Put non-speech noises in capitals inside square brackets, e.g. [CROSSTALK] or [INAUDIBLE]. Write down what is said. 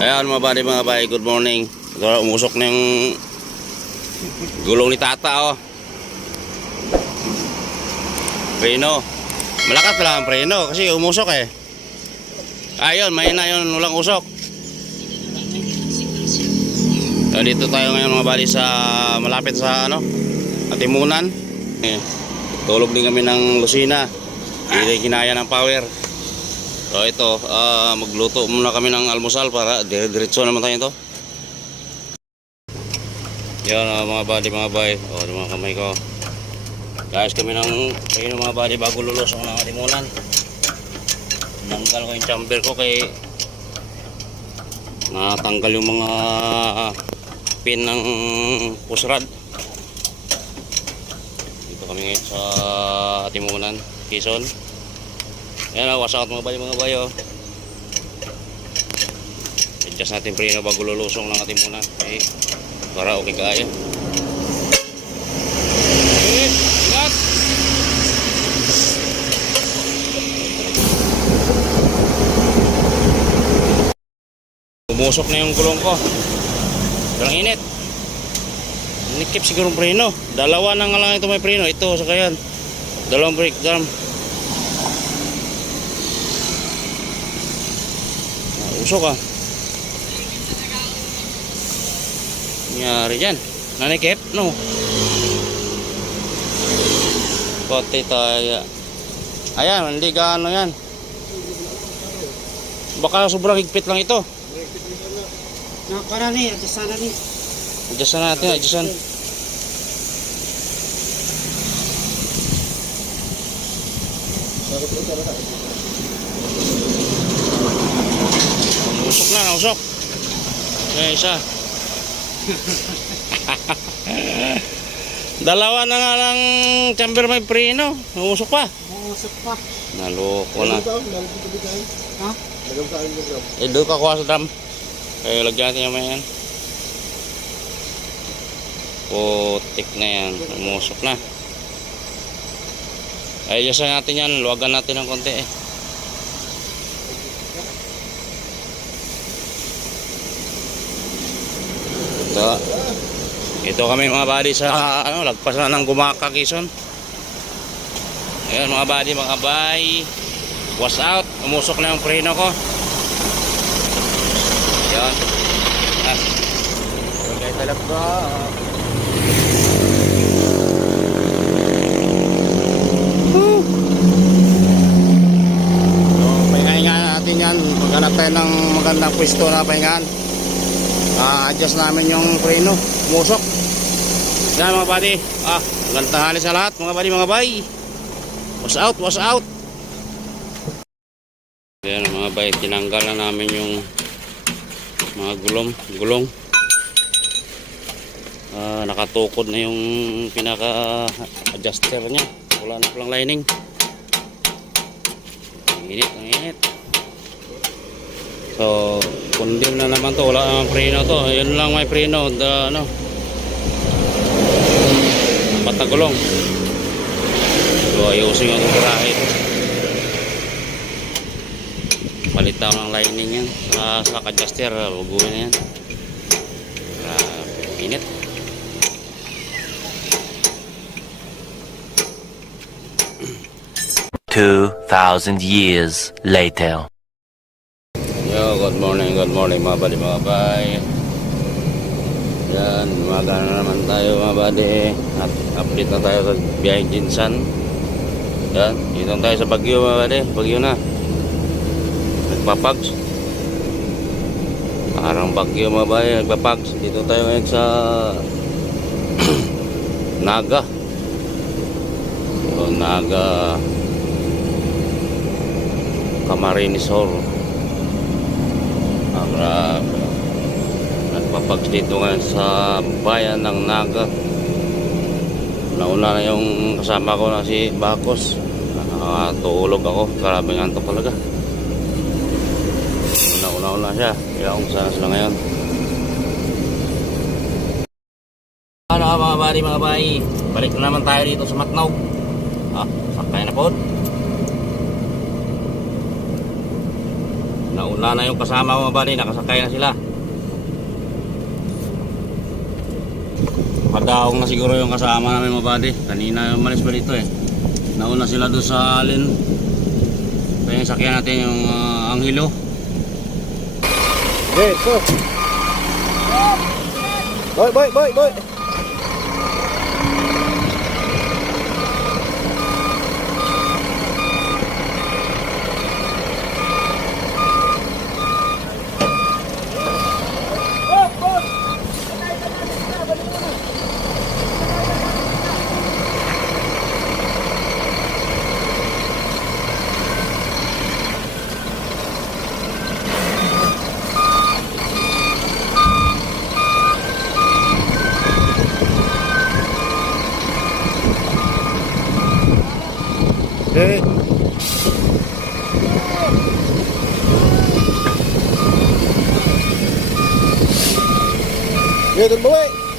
Ayan mga buddy mga bay, good morning. Umusok na yung gulong ni tata oh. Preno. Malakas lang ang preno kasi umusok eh. Ayun, may na yun, walang usok. So, dito tayo ngayon mga buddy sa malapit sa ano, Atimunan. Eh, tulog din kami ng Lucina. Hindi kinaya ng power. So ito, ah, magluto muna kami ng almusal para dire-diretso naman tayo ito. Yan ah, mga buddy, mga bay. O, yung mga kamay ko. Guys, kami ng ayun mga buddy bago lulusong ng atimunan. Nanggal ko yung chamber ko kay natanggal yung mga pin ng pusrad. Dito kami ngayon sa atimunan, Quezon. Yan o, wash out mga bayo mga bayo. Adjust natin preno bago lulusong ng ating muna. Okay. Para okay kaya. Umusok na yung gulong ko. Walang init. Nikip siguro preno. Dalawa na nga lang ito may preno. Ito sa kayan. Dalawang brake drum. Usok ah. Nangyari dyan. Nanikip? No. Kote tayo. Ayan, hindi ka ano yan. Baka sobrang higpit lang ito. Nakakara ni, adjust sana ni. Adjustan natin, adjustan. Usok na, nausok. Ayan, isa. [LAUGHS] Dalawa na nga lang chamber may preno. Nausok pa. Mausap pa. Naloko na. Ha? Eh, doon ka kuha sa drum. Kaya lagyan natin yung mga yan. Putik na yan. Umusok na. Ay, diyasan natin yan. Luwagan natin ng konti eh. Ito. Ito kami mga buddy sa ano, lagpas na ng Gumaka, Quezon. Ayan mga buddy, mga bay. Was out. Umusok na yung preno ko. Ayan. Ah. Okay talaga. So, pahingahin nga natin yan. Maghanap tayo ng magandang pwesto na pahingahan. Ah, adjust namin yung preno. Umusok. Yan mga buddy. Ah, magandang sa lahat mga buddy, mga bay. Was out, was out. Ayan mga bay, tinanggal na namin yung mga gulong, gulong. Ah, nakatukod na yung pinaka adjuster niya. Wala na palang lining. Ang init, ang init. So, kundil na naman to. Wala namang preno to. Yun lang may preno. The, ano, patagulong. So, ayusin ang kurahe. Palitan ng lining yan. Sa, sa adjuster, baguhin yan. Grabe, init. Two thousand years later. Good morning, mga buddy, mga bay. Yan, umaga na naman tayo mga buddy. At update na tayo sa biyaheng Jinsan. Yan, dito tayo sa Bagyo mga buddy. Bagyo na. Nagpapags. Parang Bagyo mga buddy, nagpapags. Dito tayo ngayon sa [CLEARS THROAT] Naga. So, Naga Camarines Hall. Grabe. Nagpapags dito ngayon sa bayan ng Naga. Nauna na yung kasama ko na si Bakos. Ah, tulog ako. Grabe nga antok talaga. Una-una-una siya. Kaya kung saan sila ngayon. Ano mga bari mga bayi? Balik na naman tayo dito sa Matnog. Ah, sakay na po. Nauna na yung kasama mga buddy, nakasakay na sila. Padaong na siguro yung kasama namin buddy. Kanina yung malis pa dito eh. Nauna sila doon sa alin. Kaya yung sakyan natin yung uh, Anghilo. Okay, so. Boy, boy, boy, boy. Okay. Okay, tuloy.